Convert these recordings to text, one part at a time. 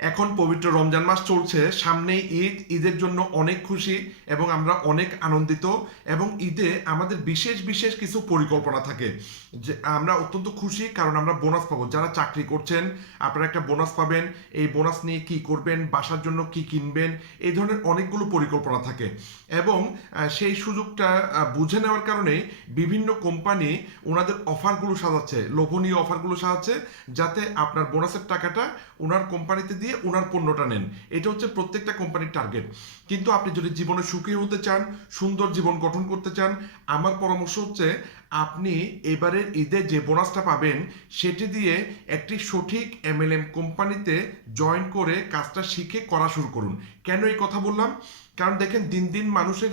এখন পবিত্র রমজান মাস চলছে, সামনেই ঈদ। ঈদের জন্য অনেক খুশি এবং আমরা অনেক আনন্দিত। এবং ঈদে আমাদের বিশেষ বিশেষ কিছু পরিকল্পনা থাকে, যে আমরা অত্যন্ত খুশি কারণ আমরা বোনাস পাবো। যারা চাকরি করছেন আপনারা একটা বোনাস পাবেন। এই বোনাস নিয়ে কি করবেন, বাসার জন্য কি কিনবেন, এই ধরনের অনেকগুলো পরিকল্পনা থাকে। এবং সেই সুযোগটা বুঝে নেওয়ার কারণে বিভিন্ন কোম্পানি ওনাদের অফারগুলো সাজাচ্ছে, লোভনীয় অফারগুলো সাজাচ্ছে, যাতে আপনার বোনাসের টাকাটা ওনার কোম্পানিতে দিয়ে ওনার পণ্যটা নেন। এটা হচ্ছে প্রত্যেকটা কোম্পানির টার্গেট। কিন্তু আপনি যদি জীবনে সুখী হতে চান, সুন্দর জীবন গঠন করতে চান, আমার পরামর্শ হচ্ছে আপনি এবারের ঈদে যে বোনাসটা পাবেন সেটি দিয়ে একটি সঠিক এমএলএম কোম্পানিতে জয়েন করে কাজটা শিখে করা শুরু করুন। কেন এই কথা বললাম? কারণ দেখেন, দিন দিন মানুষের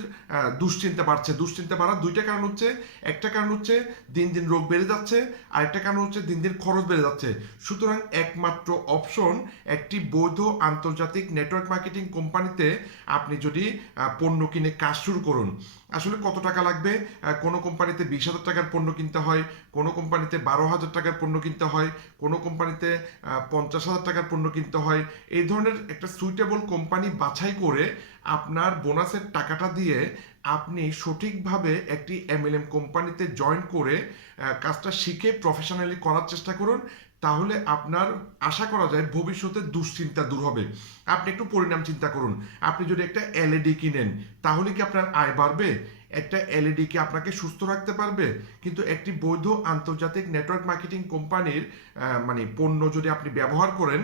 দুশ্চিন্তা বাড়ছে। দুশ্চিন্তা বাড়ার দুইটা কারণ হচ্ছে, একটা কারণ হচ্ছে দিন দিন রোগ বেড়ে যাচ্ছে, আরেকটা কারণ হচ্ছে দিন দিন খরচ বেড়ে যাচ্ছে। সুতরাং একমাত্র অপশন একটি বৈধ আন্তর্জাতিক নেটওয়ার্ক মার্কেটিং কোম্পানিতে আপনি যদি পণ্য কিনে কাজ শুরু করুন। আসলে কত টাকা লাগবে? কোনো কোম্পানিতে 20,000 টাকার পণ্য কিনতে হয়, কোনো কোম্পানিতে 12,000 টাকার পণ্য কিনতে হয়, কোনো কোম্পানিতে 50,000 টাকার পণ্য কিনতে হয়। এই ধরনের একটা সুইটেবল কোম্পানি বাছাই করে আপনার বোনাসের টাকাটা দিয়ে আপনি সঠিকভাবে একটি এমএলএম কোম্পানিতে জয়েন করে কাজটা শিখে প্রফেশনালি করার চেষ্টা করুন। তাহলে আপনার আশা করা যায় ভবিষ্যতে দুশ্চিন্তা দূর হবে। আপনি একটু পরিণাম চিন্তা করুন। আপনি যদি একটা এলইডি কিনেন, তাহলে কি আপনার আয় বাড়বে? একটা এলইডি কি আপনাকে সুস্থ রাখতে পারবে? কিন্তু একটি বৈধ আন্তর্জাতিক নেটওয়ার্ক মার্কেটিং কোম্পানির মানে পণ্য যদি আপনি ব্যবহার করেন,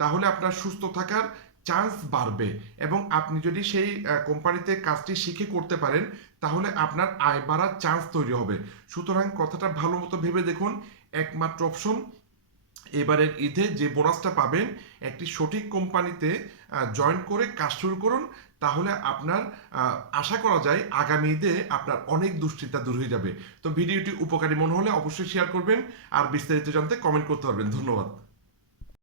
তাহলে আপনার সুস্থ থাকার চান্স বাড়বে। এবং আপনি যদি সেই কোম্পানিতে কাজটি শিখে করতে পারেন, তাহলে আপনার আয় বাড়ার চান্স তৈরি হবে। সুতরাং কথাটা ভালো মতো ভেবে দেখুন। একমাত্র অপশন এবারের ঈদে যে বোনাসটা পাবেন, একটি সঠিক কোম্পানিতে জয়েন করে কাজ শুরু করুন। তাহলে আপনার আশা করা যায় আগামী ঈদে আপনার অনেক দুশ্চিন্তা দূর হয়ে যাবে। তো ভিডিওটি উপকারী মনে হলে অবশ্যই শেয়ার করবেন, আর বিস্তারিত জানতে কমেন্ট করতে পারবেন। ধন্যবাদ।